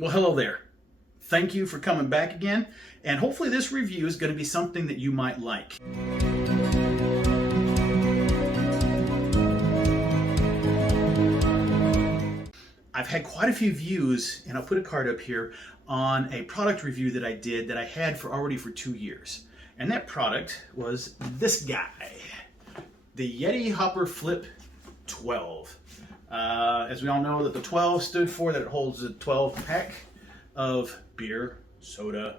Well, hello there. Thank you for coming back again, and hopefully this review is going to be something that you might like. I've had quite a few views, and I'll put a card up here, on a product review that I did that I had already for 2 years. And that product was this guy, the Yeti Hopper Flip 12. As we all know, that the 12 stood for that it holds a 12 pack of beer, soda.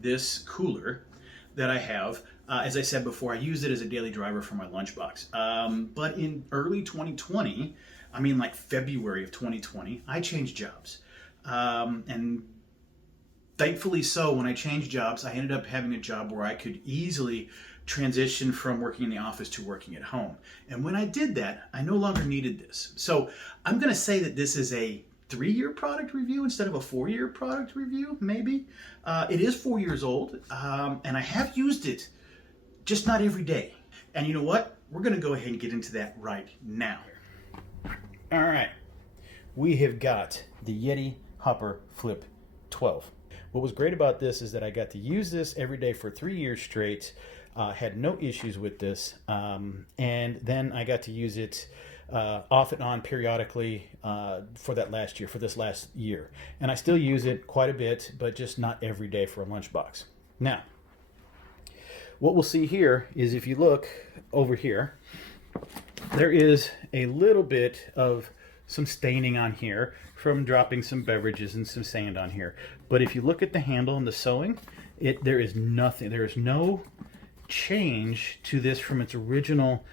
This cooler that I have, as I said before, I use it as a daily driver for my lunchbox. But in early 2020, I mean like February of 2020, I changed jobs. And thankfully so, when I changed jobs, I ended up having a job where I could easily transition from working in the office to working at home. And when I did that, I no longer needed this. So I'm going to say that this is a 3-year product review instead of a 4-year product review, maybe. It is 4 years old, and I have used it, just not every day. And you know what? We're going to go ahead and get into that right now. All right. We have got the Yeti Hopper Flip 12. What was great about this is that I got to use this every day for 3 years straight. Had no issues with this, and then I got to use it off and on periodically for this last year. And I still use it quite a bit, but just not every day for a lunchbox. Now, what we'll see here is if you look over here, there is a little bit of some staining on here from dropping some beverages and some sand on here. But if you look at the handle and the sewing, there is nothing. There is no change to this from its original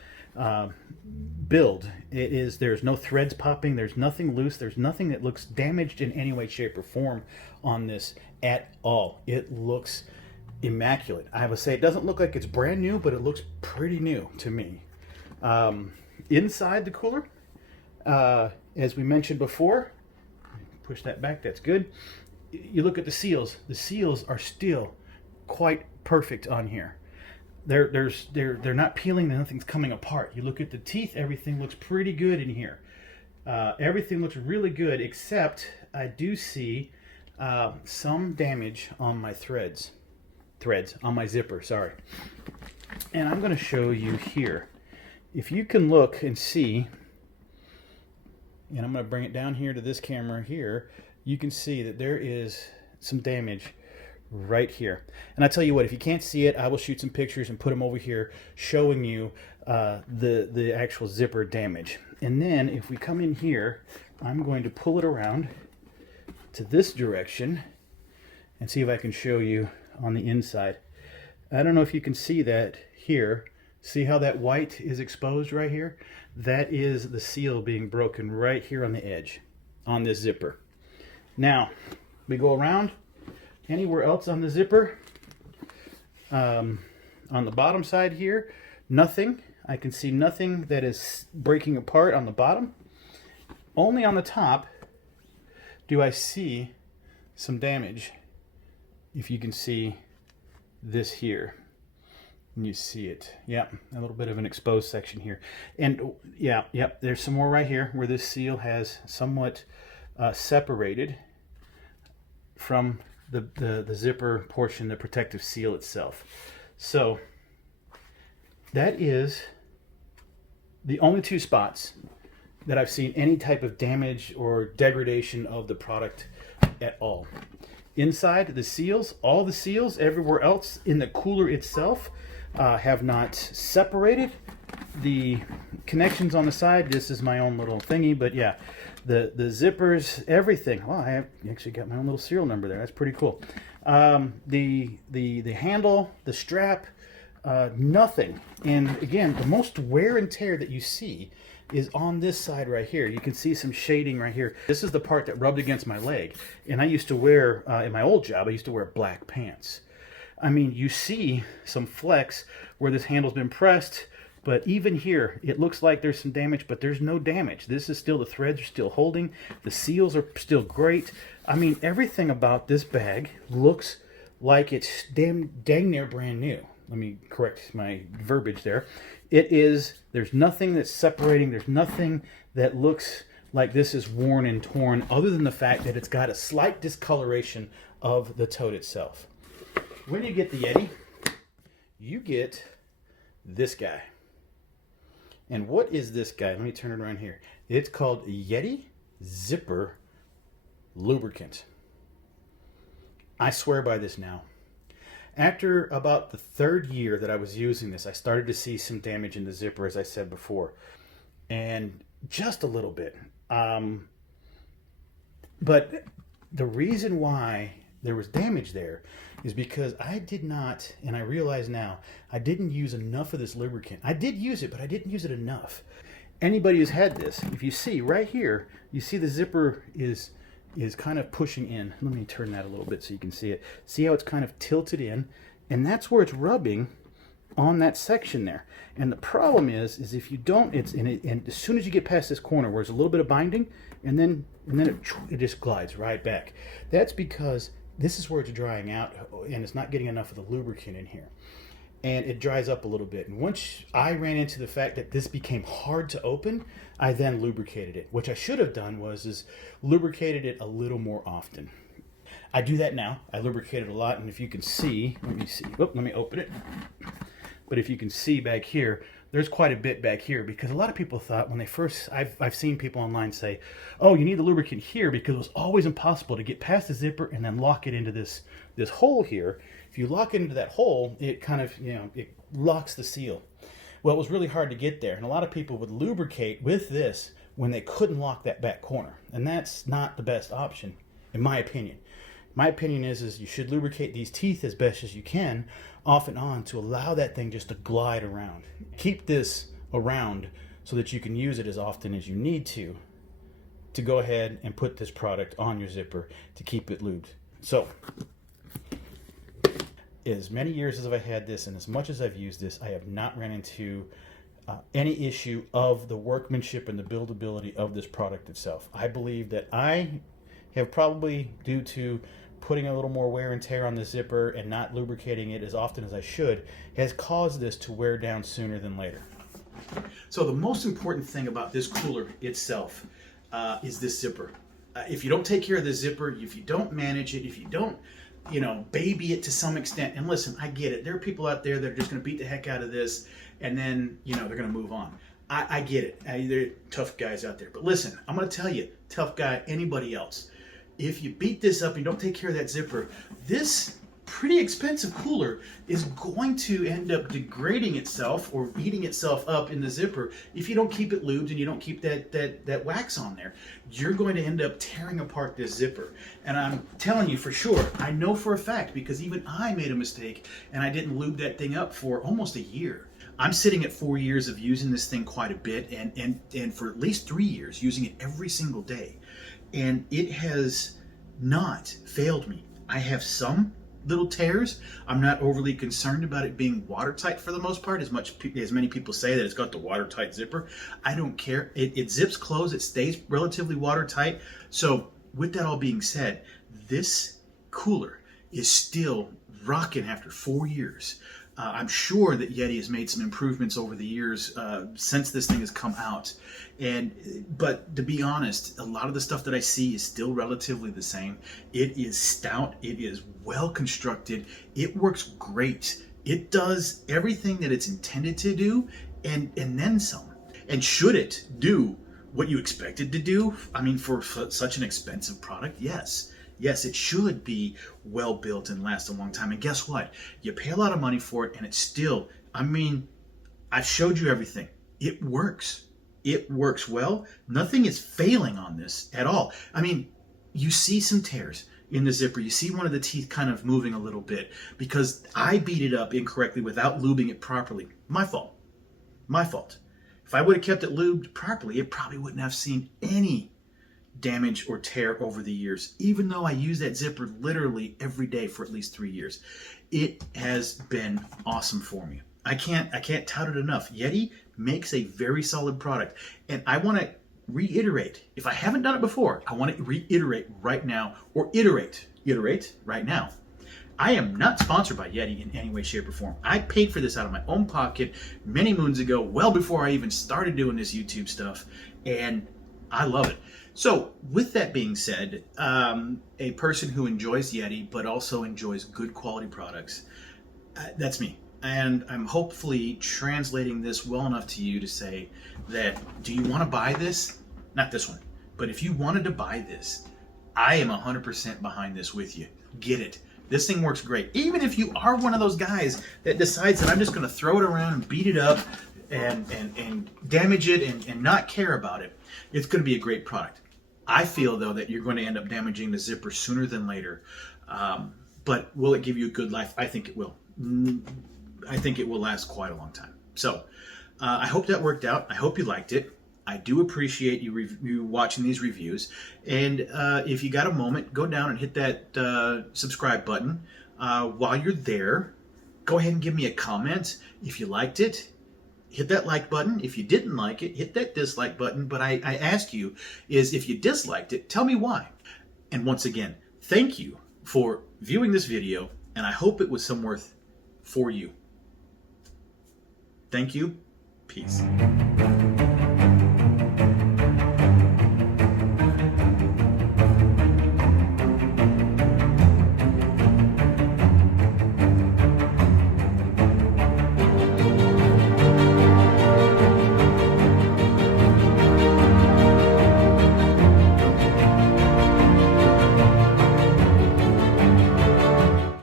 build. There's no threads popping, there's nothing loose, there's nothing that looks damaged in any way, shape, or form on this at all. It looks immaculate. I would say it doesn't look like it's brand new, but it looks pretty new to me. Inside the cooler, as we mentioned before, push that back, that's good. You look at the seals. The seals are still quite perfect on here. They're not peeling, nothing's coming apart. You look at the teeth, everything looks pretty good in here. Everything looks really good, except I do see some damage on my threads on my zipper, sorry. And I'm going to show you here. If you can look and see, and I'm going to bring it down here to this camera here, you can see that there is some damage right here. And I tell you what, if you can't see it, I will shoot some pictures and put them over here showing you the actual zipper damage. And then if we come in here, I'm going to pull it around to this direction and see if I can show you on the inside. I don't know if you can see that here. See how that white is exposed right here? That is the seal being broken right here on the edge on this zipper. Now, we go around anywhere else on the zipper. On the bottom side here, nothing. I can see nothing that is breaking apart on the bottom. Only on the top do I see some damage. If you can see this here. And you see it. Yeah, a little bit of an exposed section here. And yeah, there's some more right here where this seal has somewhat separated from the zipper portion, the protective seal itself. So that is the only 2 spots that I've seen any type of damage or degradation of the product at all. Inside, the seals, all the seals everywhere else in the cooler itself have not separated. The connections on the side, this is my own little thingy, but yeah, the zippers, everything. Well, I actually got my own little serial number there. That's pretty cool. The handle, the strap, nothing. And again, the most wear and tear that you see is on this side right here. You can see some shading right here. This is the part that rubbed against my leg. And I used to wear, in my old job, I used to wear black pants. I mean, you see some flecks where this handle's been pressed, but even here, it looks like there's some damage, but there's no damage. This is still, the threads are still holding. The seals are still great. I mean, everything about this bag looks like it's dang near brand new. Let me correct my verbiage there. It is, there's nothing that's separating. There's nothing that looks like this is worn and torn, other than the fact that it's got a slight discoloration of the toad itself. When you get the Yeti, you get this guy. And what is this guy? Let me turn it around here. It's called Yeti Zipper Lubricant. I swear by this now. After about the third year that I was using this, I started to see some damage in the zipper, as I said before. And just a little bit. But the reason why there was damage there is because I did not, and I realize now, I didn't use enough of this lubricant. I did use it, but I didn't use it enough. Anybody who's had this, if you see right here, you see the zipper is kind of pushing in. Let me turn that a little bit so you can see it. See how it's kind of tilted in? And that's where it's rubbing on that section there. And the problem is if you don't, and as soon as you get past this corner where there's a little bit of binding, and then it just glides right back. That's because this is where it's drying out, and it's not getting enough of the lubricant in here. And it dries up a little bit. And once I ran into the fact that this became hard to open, I then lubricated it. Which I should have done was lubricated it a little more often. I do that now. I lubricate it a lot, and if you can see, let me open it. But if you can see back here, there's quite a bit back here, because a lot of people thought when they first, I've seen people online say, oh, you need the lubricant here because it was always impossible to get past the zipper and then lock it into this hole here. If you lock it into that hole, it kind of, it locks the seal. Well, it was really hard to get there, and a lot of people would lubricate with this when they couldn't lock that back corner, and that's not the best option, in my opinion. My opinion is you should lubricate these teeth as best as you can, off and on, to allow that thing just to glide around. Keep this around so that you can use it as often as you need to go ahead and put this product on your zipper to keep it lubed. So, as many years as I've had this and as much as I've used this, I have not ran into any issue of the workmanship and the buildability of this product itself. I believe that I have probably, due to putting a little more wear and tear on the zipper and not lubricating it as often as I should, has caused this to wear down sooner than later. So the most important thing about this cooler itself is this zipper. If you don't take care of the zipper, if you don't manage it, if you don't baby it to some extent, and listen, I get it. There are people out there that are just going to beat the heck out of this, and then, they're going to move on. I get it. There are tough guys out there. But listen, I'm going to tell you, tough guy, anybody else, if you beat this up and you don't take care of that zipper, this pretty expensive cooler is going to end up degrading itself or eating itself up in the zipper if you don't keep it lubed and you don't keep that wax on there. You're going to end up tearing apart this zipper. And I'm telling you for sure, I know for a fact, because even I made a mistake and I didn't lube that thing up for almost a year. I'm sitting at 4 years of using this thing quite a bit, and for at least 3 years using it every single day. And it has not failed me. I have some little tears. I'm not overly concerned about it being watertight for the most part, as many people say that it's got the watertight zipper. I don't care. It zips closed. It stays relatively watertight. So with that all being said, this cooler is still rocking after 4 years. I'm sure that Yeti has made some improvements over the years since this thing has come out. But to be honest, a lot of the stuff that I see is still relatively the same. It is stout. It is well constructed. It works great. It does everything that it's intended to do, and then some. And should it do what you expect it to do? I mean, for such an expensive product, yes. Yes, it should be well built and last a long time. And guess what? You pay a lot of money for it, and it's still, I've showed you everything. It works. It works well. Nothing is failing on this at all. You see some tears in the zipper. You see one of the teeth kind of moving a little bit because I beat it up incorrectly without lubing it properly. My fault. My fault. If I would have kept it lubed properly, it probably wouldn't have seen any damage or tear over the years, even though I use that zipper literally every day for at least 3 years. It has been awesome for me. I can't tout it enough. Yeti makes a very solid product, and I want to reiterate, if I haven't done it before, I want to reiterate right now, or iterate right now. I am not sponsored by Yeti in any way, shape, or form. I paid for this out of my own pocket many moons ago, well before I even started doing this YouTube stuff, and I love it. So with that being said, a person who enjoys Yeti but also enjoys good quality products, that's me. And I'm hopefully translating this well enough to you to say that, do you want to buy this? Not this one, but if you wanted to buy this, I am 100% behind this with you. Get it. This thing works great. Even if you are one of those guys that decides that I'm just going to throw it around and beat it up and damage it and not care about it, it's going to be a great product. I feel, though, that you're going to end up damaging the zipper sooner than later. But will it give you a good life? I think it will. I think it will last quite a long time. So I hope that worked out. I hope you liked it. I do appreciate you watching these reviews. And if you got a moment, go down and hit that subscribe button. While you're there, go ahead and give me a comment. If you liked it, hit that like button. If you didn't like it, hit that dislike button. But I ask you is, if you disliked it, tell me why. And once again, thank you for viewing this video, and I hope it was some worth for you. Thank you. Peace.